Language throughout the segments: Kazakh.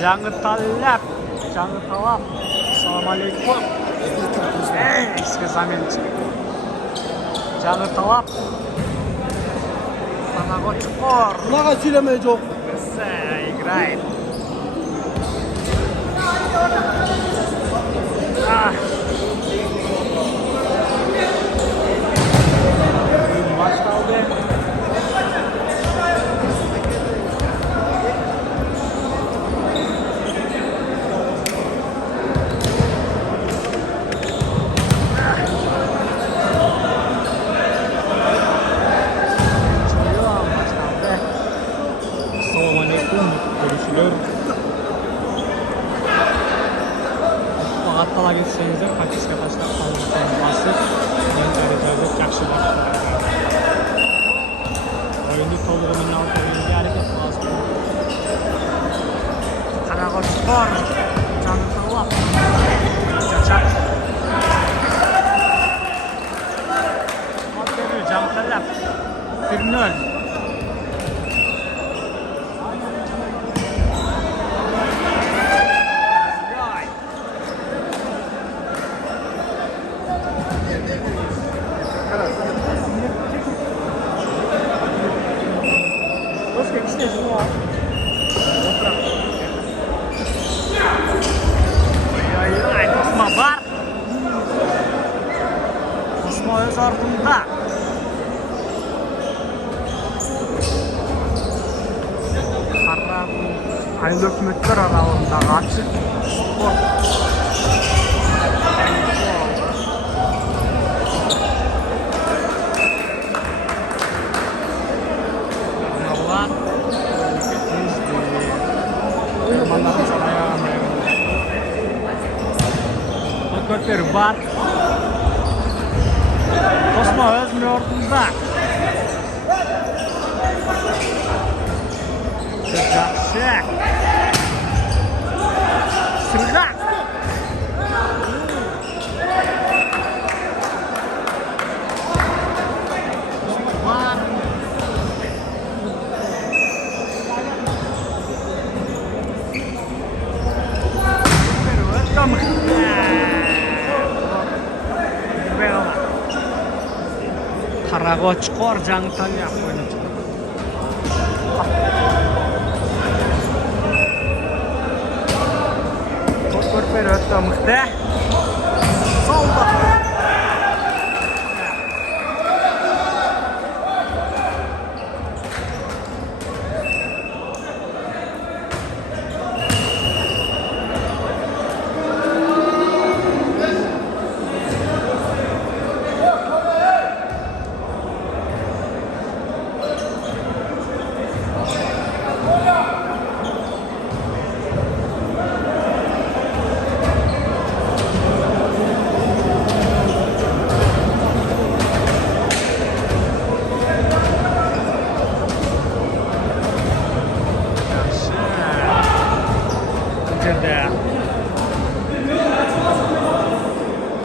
Жаңы талап. Ассалаумалейкум. Eski zamelci. Жаңы талап. Санаға чуқор. Мага сөйлемей жоқ. Играет. Басталды. Assalamualaikum, görüşülür. Faqat talab etsеңіздер, подписка ташлап, қолыңыздан басып, мен дәрежеде жақсы бақылайды. Ойынды толығымен алып өйінге әрекет қыласыз. Қараға спор, жаңы талап. Чачак. Жаңы талап. 1-0. Tosma var. Tosma öz ardında. Aylı hükümetler aralığında açık spor. Bunlar temanların saraya Körperi var. Tosma özmü ordunda. Жақсы. Сырға. Бар. Қараға чықор жаңы талап ойнап. Көрпер өтті мұқты. Солды.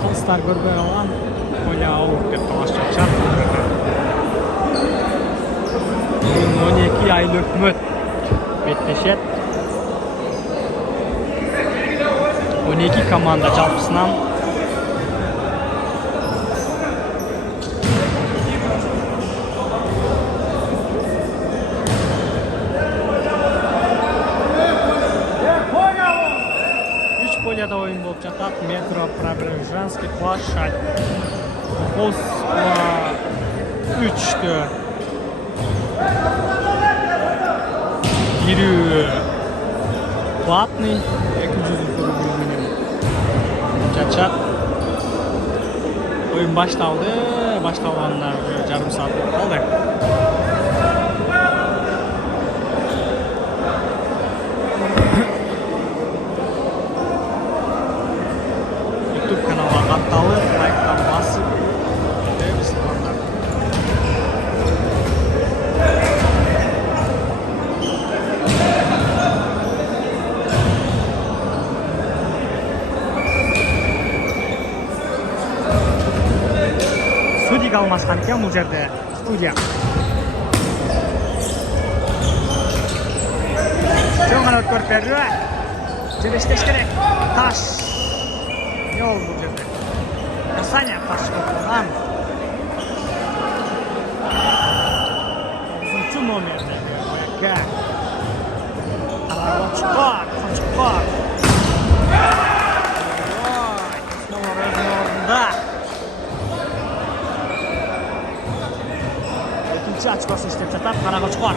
Konstar görbe olan Konya Avrupa Tolaşçak. 12 aylık hükümet betleşet. 12 komanda çalpısından Поледа ойын болып жатады. Метро Преображенский площадь. Москва 3-тө. Бири платный 200 рубль. Чачат. Ойын башталды. Башталғанына жарым саат болып қалды. YouTube kanalға қатталып, лайктан басып, өтеміз. Судья алмасқан екен бұл жерде. Студия. Жоңғана өткөріп берді. Жер иштеш керек. Таш. Не ол бул жерде? Касание таш болгон. 9 номерде. Бояка. Карагочкор, Кочкор. Ой, снова өзүнүн ордунда. Экинчи очкосу иштеп жатат Карагочкор.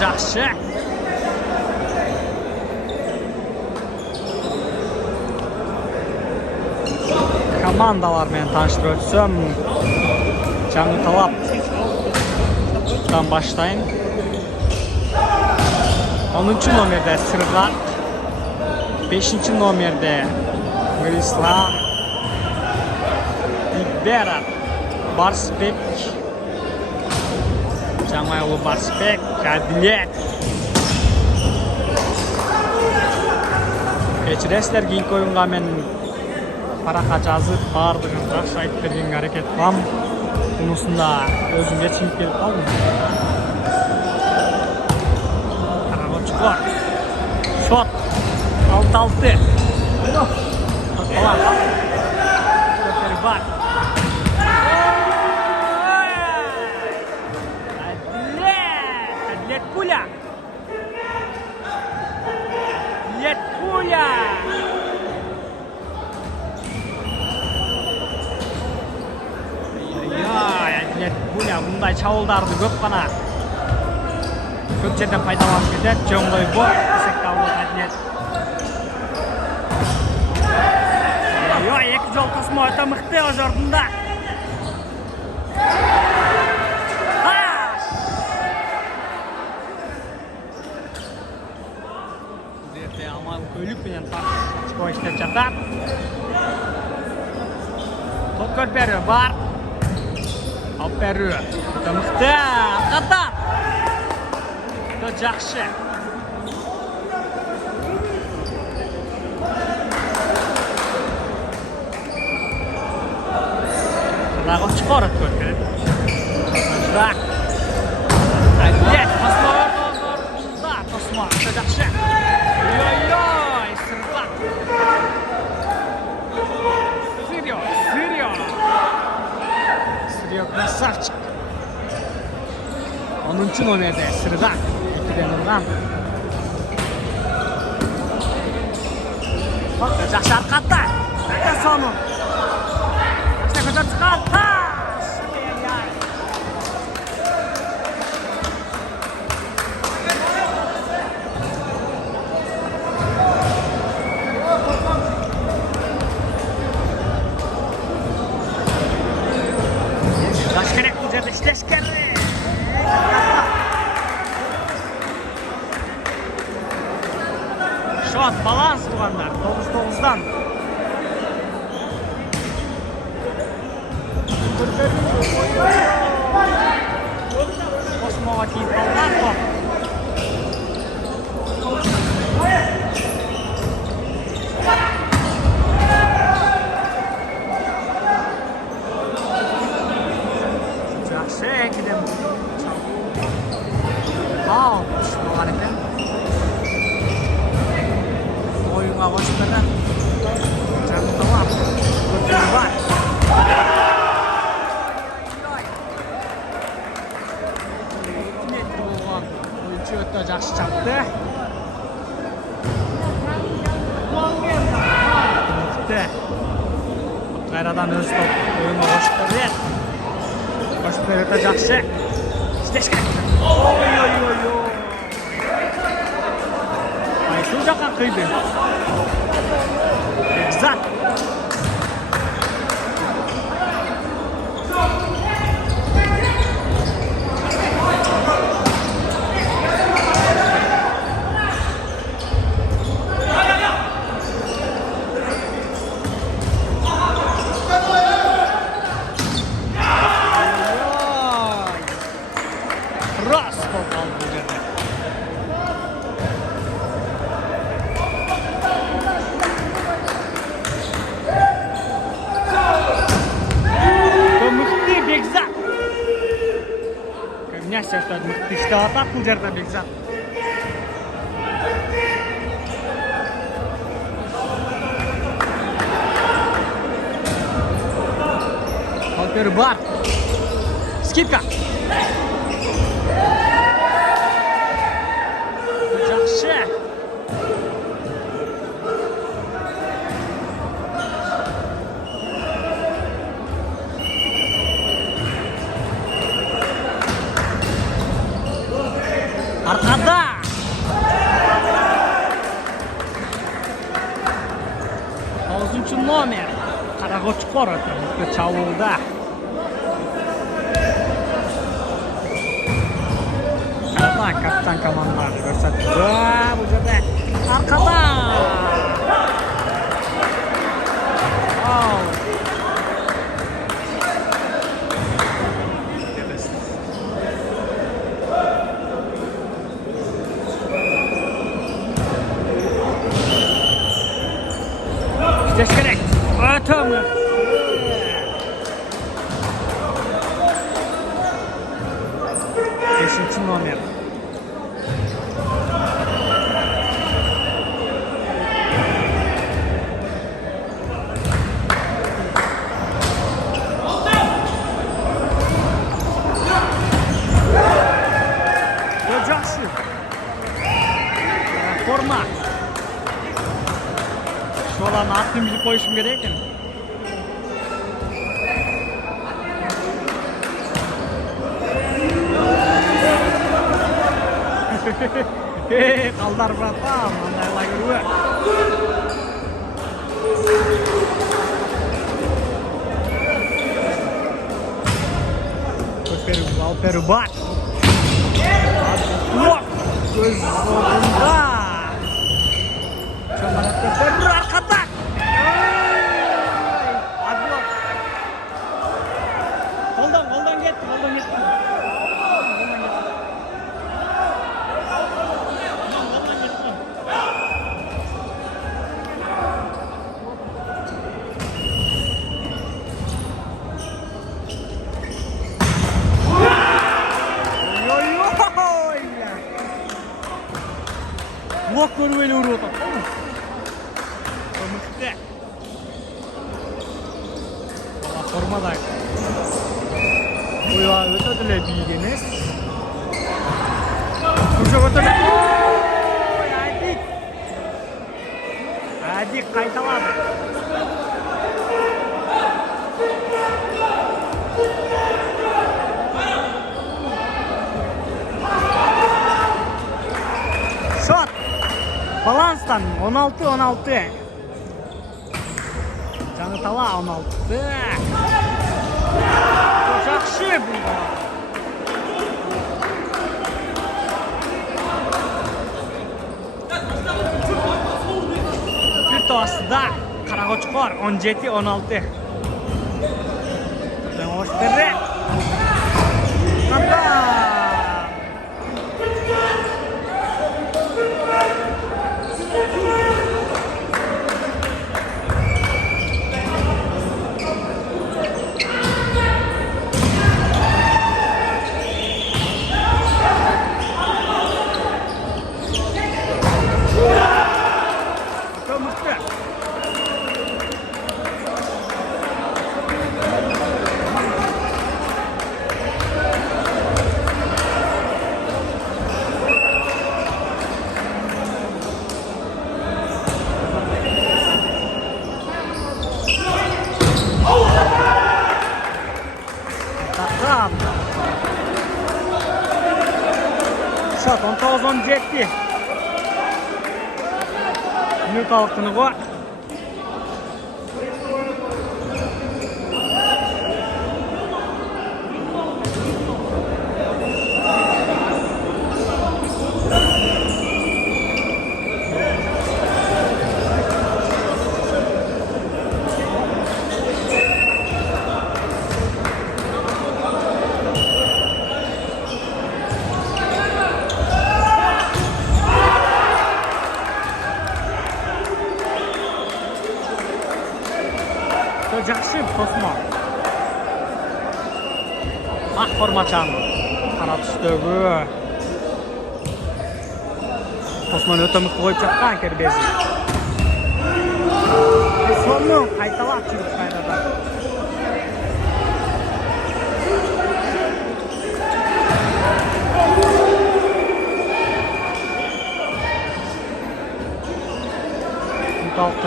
Жакшы. Командалар менен тааныштырып өтсөм, жаңы талаптан баштайын. 10 номерде Сыргак, 5 номерде Мирислав, Ибера, Барсбек, Жамайлуу Барсбек, Әділет. Кечиресиздер, кийинки оюнга мен паракка жазып, баардыгын жакшы айтып бергенге аракет кылам. Унусунда өзүм кечинип келип калдым. Карагочкор. Шот. 6-6. Бар. Әділет пуля. Әділет пуля. Әділет пуля. Мындай чабуулдарды көп гана. Көп жерден пайдаланып кетет. Жоңгой бор. Эсекке алып Әділет. Екі жол тосмо өтө мыкты өз ордунда. Бул жерде Аман Көлүк менен очко иштеп жатат. Топ көрбөрү бар. Алып берүү. Өтө мыкты. Катар. Өтө жакшы. Карагочкор өткөн керек. Жак. Әділет Тосмо ордунда. Тосмо өтө жакшы. Ой-ой, Сыргак. Сирио красавчик. 10 номерде Сыргак. 2ден урган. Жакшы аркатта. Сону. Көтөрчүкан таш. Таш керек бул жерде иштеш керек. Шот баланс туугандар. 9-9-дан. Тосмоға тиіп қалған топ. Жақсы екіден ал болған екен. Ойынға қосып берген. Жаңы талап. Көрдері бар. Өтө жакшы чапты. Мыкты. Кайрадан өз топ оюнга кошуп берет. Кошуп берет өтө жакшы. Иштеш керек. Ой-ой-ой. Кайсы жакка кыйды. Экзат. Мықты иштеп атат бул жерде Бекзат. көштері бар. Скидка. Жақсы. Арқада. Тоғызыншы номер. Қарақошқор өтті чалуылда. Қаратан капитан командалары көрсетті. Бұл жерде арқада. Здесь керек. Атомы. Бесінші номер. Жақсы. Форма. Şolan attığım bir koyuşum gereken. Kaldar berapa? Mana lagi dua? Peru bak. Göz zorunda. Çamarat'ta Peru arkada. Goldan gitti. Blok böyle vuruyor. Komikte. Valla formadayım. Uyuğa ötedile bilginiz. Kuşa ötedile. Hadi kaytaladı. Şot. Balanstan 16-16. Canı tala 16. Жақсы бұл. Күрт астыда Қарақошқор 17-16. Ош берді. Şat 19-17. Minutalıktını bu. Жақсы Тосмо. Ақ формачан. Қара түстегі. Тосмон өте мықты қойып жатқан кербезі. Соны қайталап жүріп қайрада.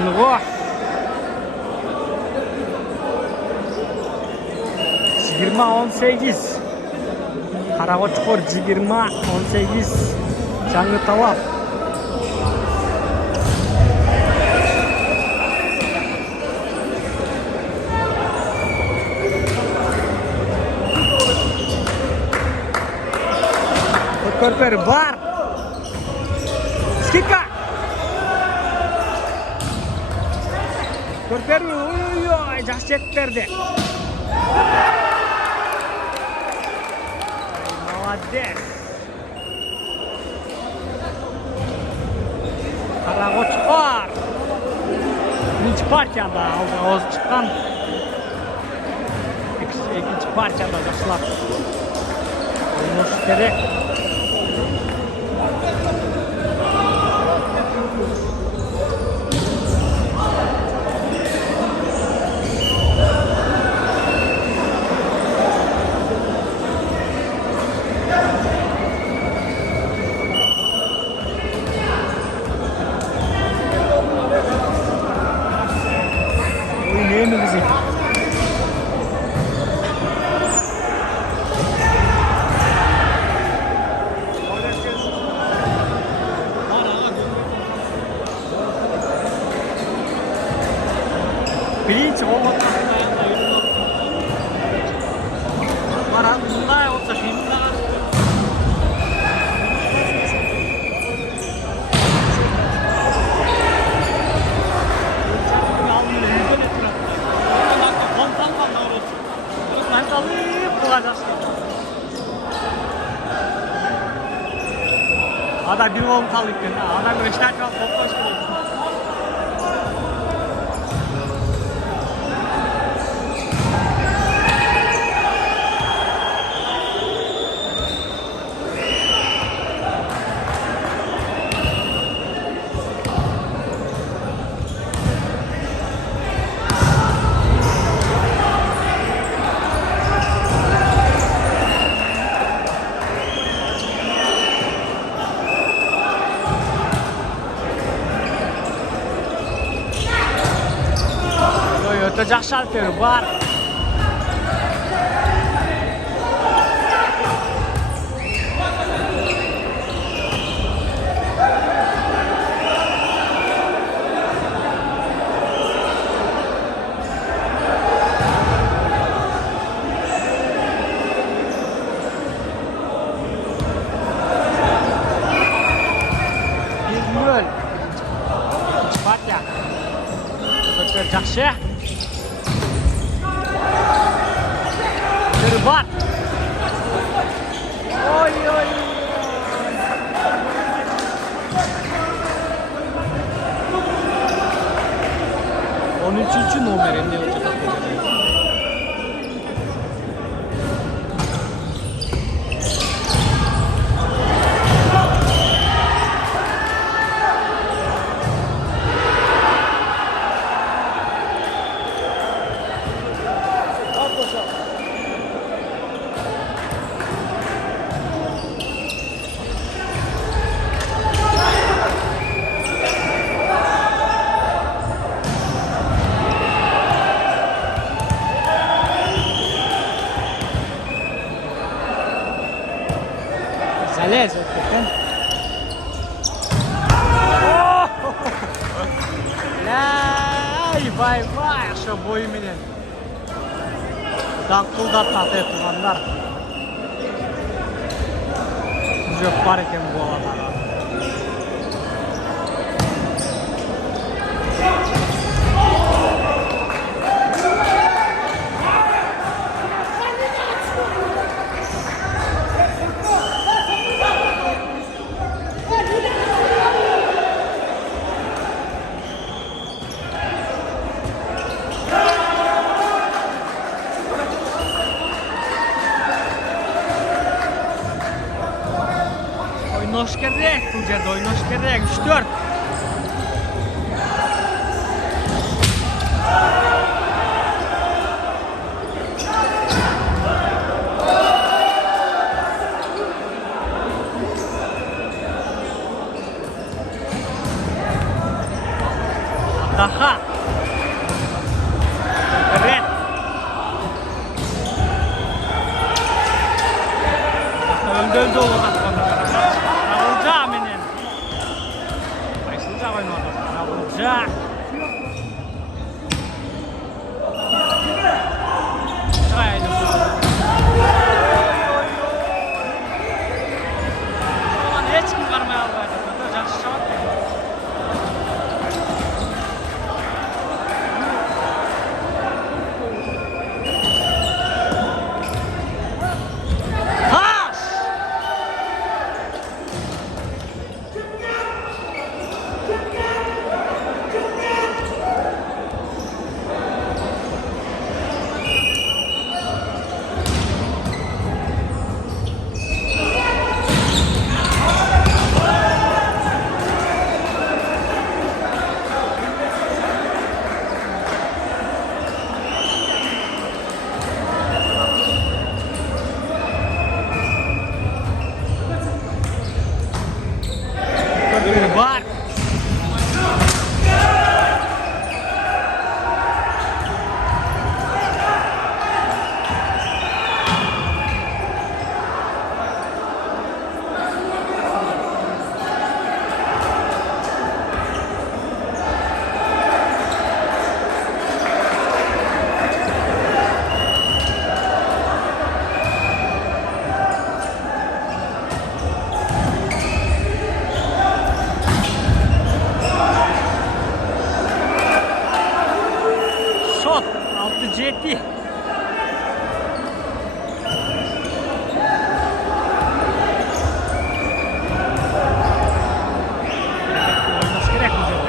Ошондугу 20-18. Карагочкор 20-18. Жаңы талап. Көрпер бар. Скидка. Көрпер, ой, жас жетип берди. Молодец. Карагочкор. Биринчи партияда алды оз чыккан. Экинчи партияда жакшылап ойнош керек. Birinci olmak Baran bunday olsa filmler Ada bir oğlum kaldı ki, ada göçler çok kopmuş gibi. Öte жақсы шальтері бар. Партия. Öte жақсы. Var. Oy oy. 13. numarayı olacak. Залез вот такой. Vay, şu boyu menen. Daqıldat tatay turгандар. Жүрөк бар экен бу алада. Oynaş gerek, bu yerde oynaş gerek. 3-4. Daha. Evet. Öldü olacak bana.Ravulca benim. Başlıca oynadı. Savunca. Sırayla. Ulan hiç kim karmaya almayacak. Canşı çabuk. Var. Shot 6-7. Oynaması gerek üzerinde.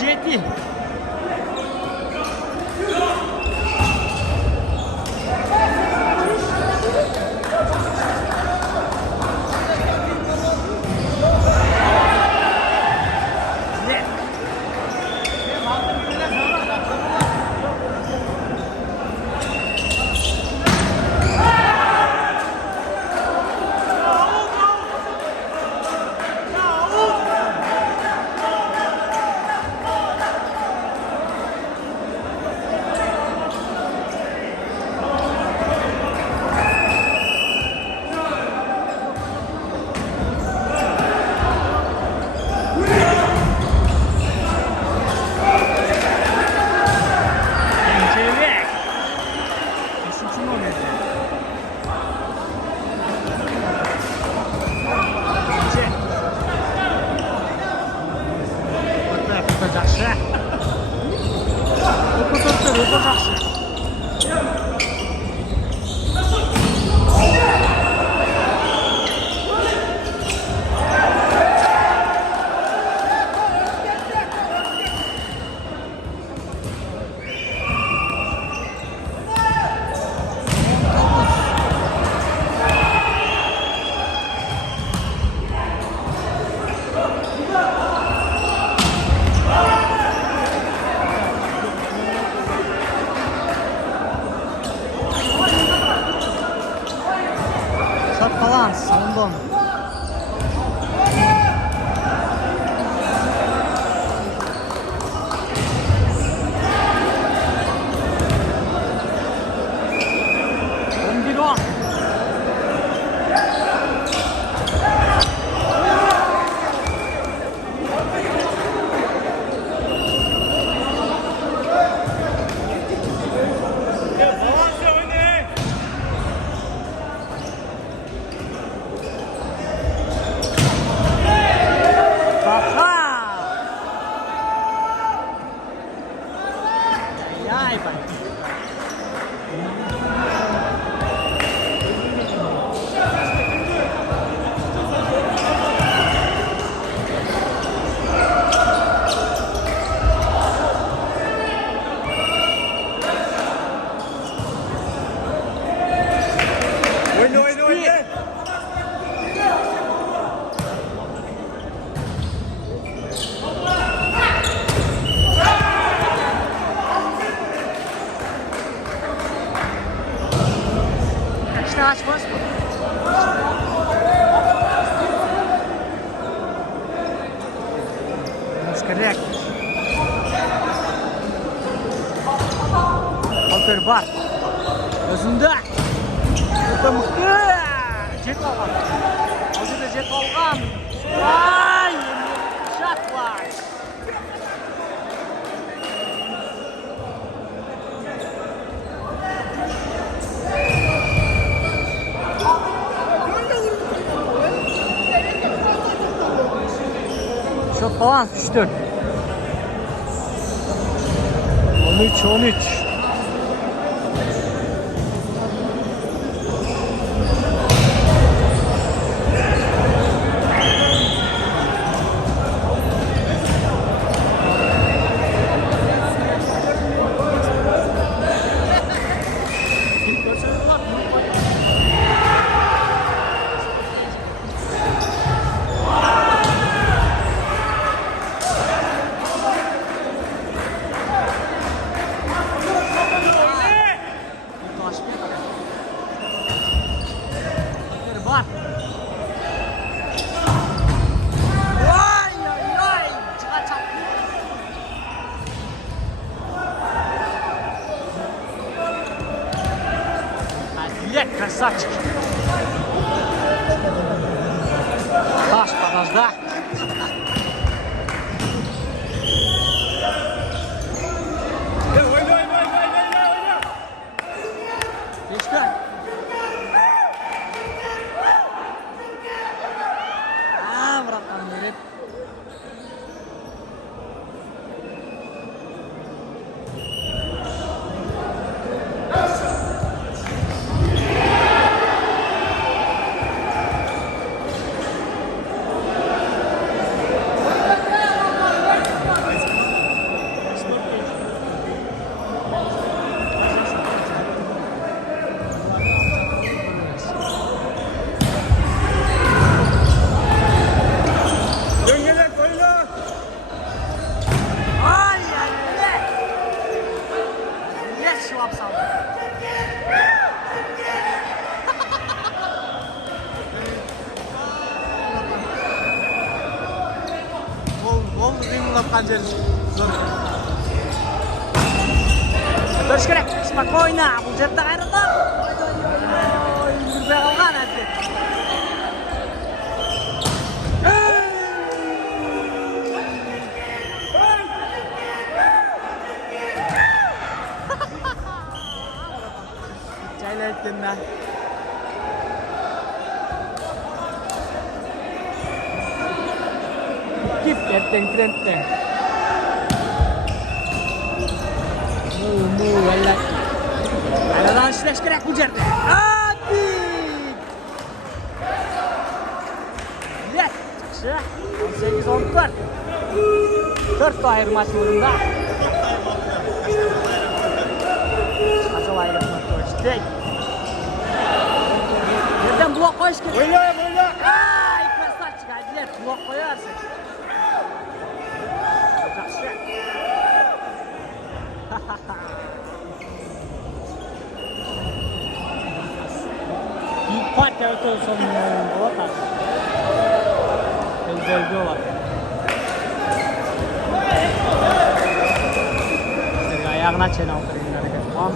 Ciddi. kerek. Halter var. Özünde. Ötemükte. Jet algan. Hazırda jet algan. Vay! Şat var. Şut falan 3-4. 13-13. Var. Vay ay ay. Çıkar çap. Hadi красавчик. Taş barajda. Oyna. Geçti. Bırakalım verip. Terus kerek, spokojna, budżet tak aerodrom. Oj, wybrałana ty. Çayla ettin lan. Kip ettin. Valla. Aradan işleş gerek bu cerde. Hadi. Yes. Çıkışı. 18-14. 4 ayırma turunda. Acaba ayırma turunda. Yerden blok koyuş gerek. Oyna. Ay krasavчик. Hadi blok koyarsın. Parça olsun o kadar. Bölge var. Ayağına çene oturayım hareket. Tamam.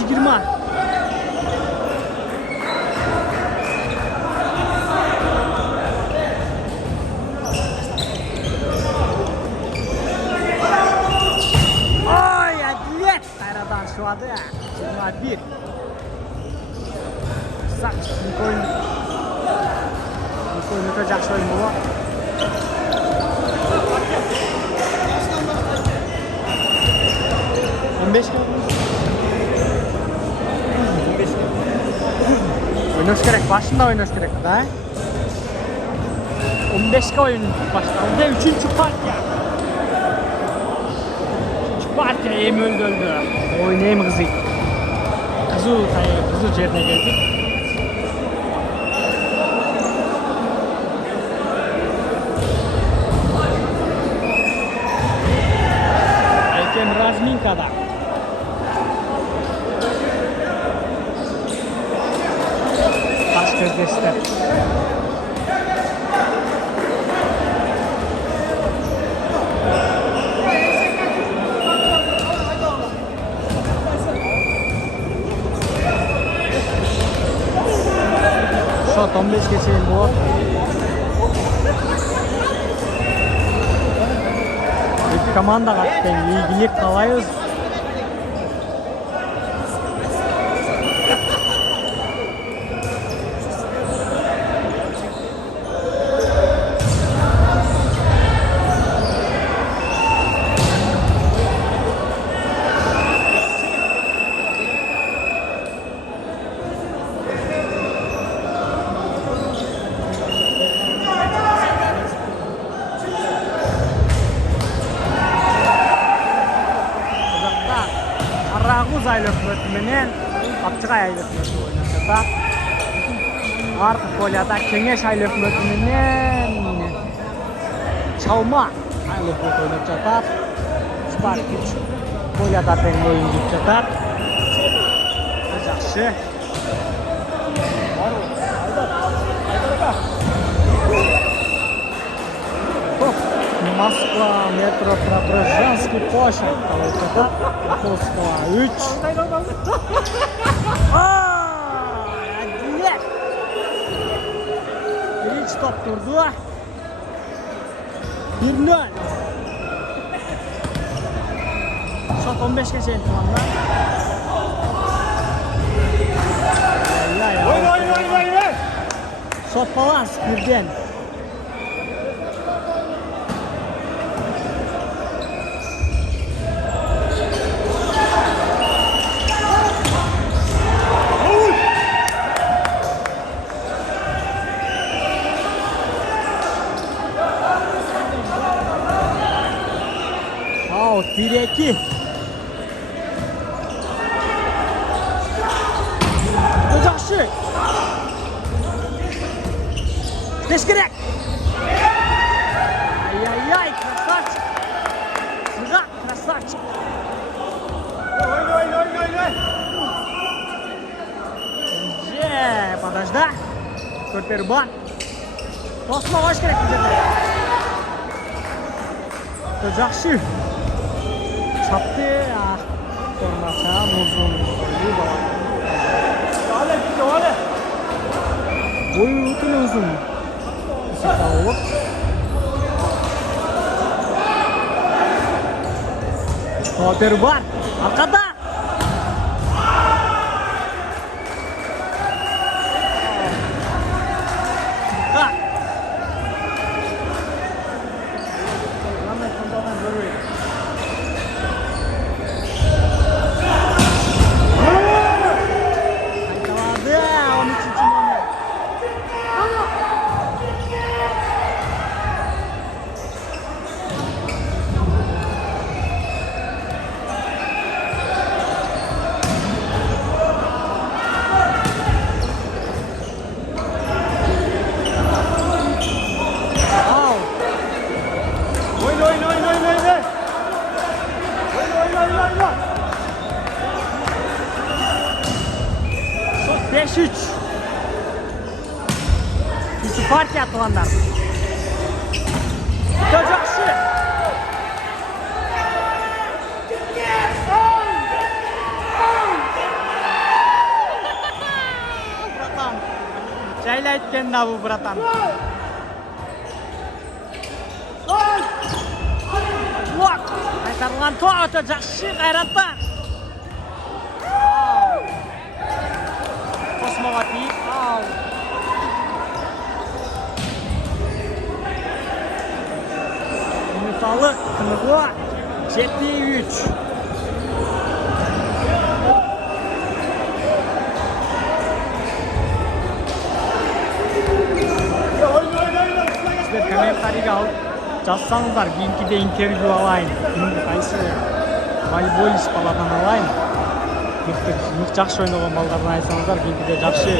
20. Oy, Adilet qayradan şuadı. 21. Saq, Nikoy öte жақсы ойын болады. Oynaş gerek, başında oynaş gerek da. 15'e oyun başlarında 3. partiya. 3. partiya em öldü. Oynayayım kızı. Kızı yerine geldi. Aykem Razminka'da. Baş gözleşti. Shot 15 geçelim bu. İki komanda kapten ilgilik kalayız. Arağuz aylık ötümünün Kapçık aylık ötümü oynatacak. Artık Kolya'da Kengeş aylık ötümünün Çalma aylık ötümü oynatacak. Spark 3 Kolya'da benim oyun gidecek. Жақсы. Москва, метро, Преображенский, площадь. Москва 3. Adilet. Birinci top durdu. 1-0. Shot 15 geçelim tamamda. Oyna. Shot balans birden. Out 1-2. Жақсы. Бескерек. Ай-яй-яй, красавчик. Сыға, красавчик. Ой. Подожда. Көрпер-бар. Тосма қош керек біздерде. Жақсы. Çaptı formasyon uzun boyu ötün uzun ısıtmalık Koper var arkada Shot 5-3. Üçü partiya atılanlar. Жақсы. Жайлайт экен да бул братан. Кайтарылган топ өтө жакшы кайраттан. Космого тийип, Минуталык тыныгуу 7-3. Сиздер комментарийге алып жазсаңыздар, кийинкиде интервью алайын. Кайсы волейболист баладан алайын. Мықты жақсы ойнаған балдардан айтсаңыздар, кийинкиде жақсы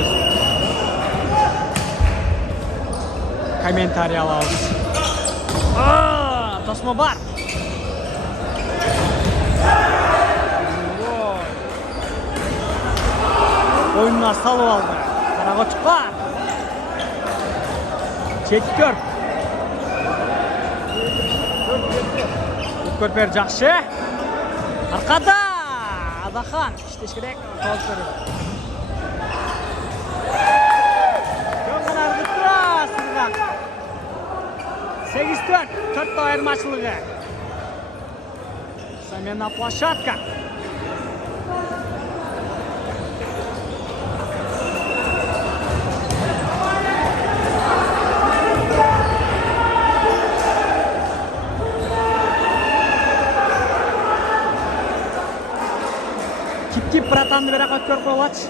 комментарий алабыз. Тосмо бар. Oyununa salып алды. Карагочук бар. 7-4. Көрпер жақшы. Арқада Адахан іштеш керек. Көңін арғытыра сырған. 8-4. 4 айырмашылығы. Замена площадка. Тип-тип братанды бірақ өткөріп қойылады.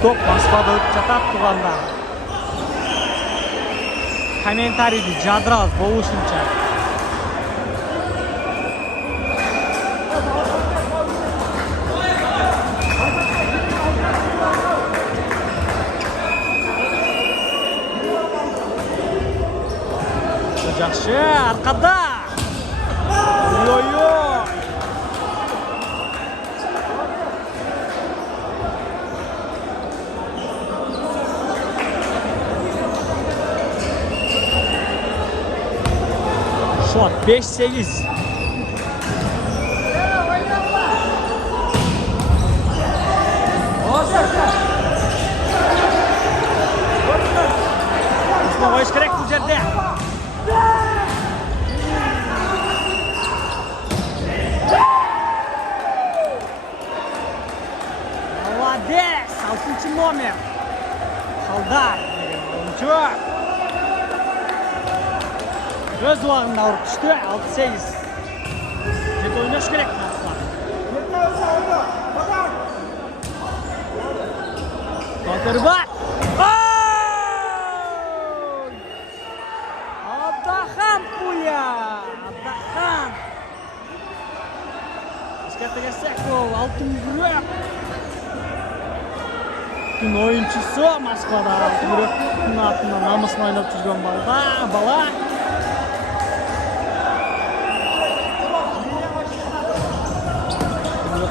Топ баспада өтіп жатат туғанда. Комментарийді жадырабыз болушунча. Жақшы, арқада. Ой-ой-ой. Шот 5-8. Осыны қойыш керек бұл жерде. Молодец! 6-й номер. Халдар. Өз уағында ұрып түшті. 6-8. Жет ойнаш керек. Қатыр бар. Адахан пуля. Адахан. Ескерті кәсек ол. Алтын бүрек. Күн ойыншысы Москвада. Алтын бүректің атында намысын ойнап жүрген бала.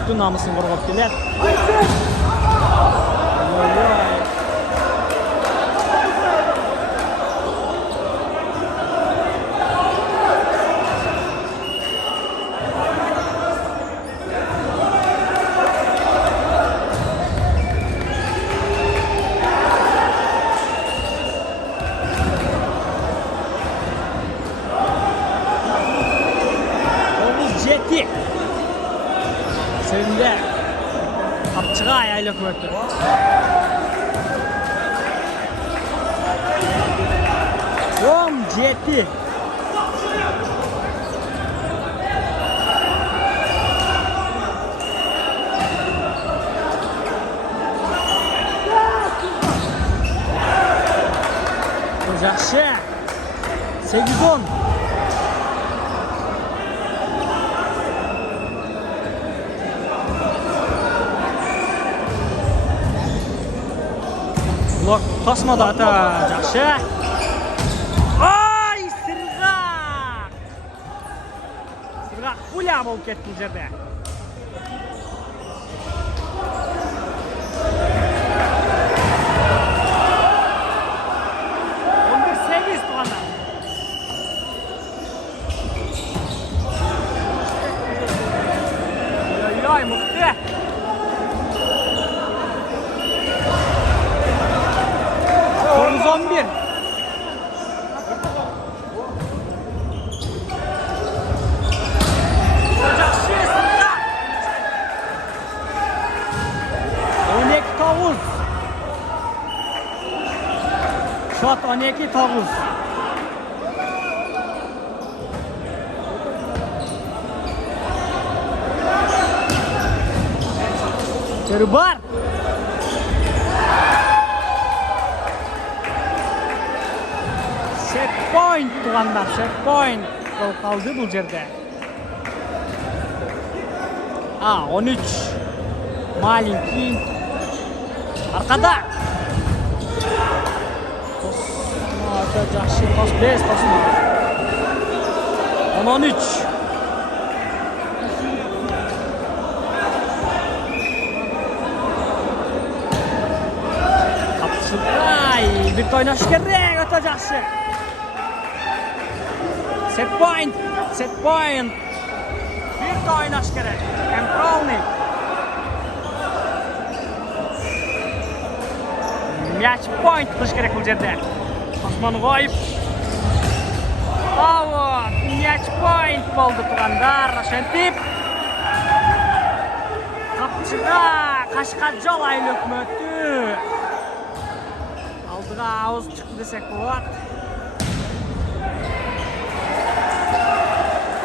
Намысын қорғап келеді. Sevimde kapçığa ayağıyla kuvvetli. 17. Жақшы. 8-10. Блок тосмады аты жақшы. Ой, сырғақ. Сырғақ пуля болып кетті жерде. 12-9. Çırbar. Set point tuğanlar, set point. Gol kaldı bu yerde. 13. Malinki. Arkada. Жақсы пас 5 пасына. 13. Kapsılay. Bir oynaş керек, öte жақсы. Set point. Set point. Bir oynaş керек. Контрольный. Match point qilish kerak bu yerda. Osmon g'oyib. Out. Match point bo'ldi tuğanlar. Shentip. Qapchida Qashqarjon aylanmoqda. Aldığa ağız chiqdi desak bo'lar.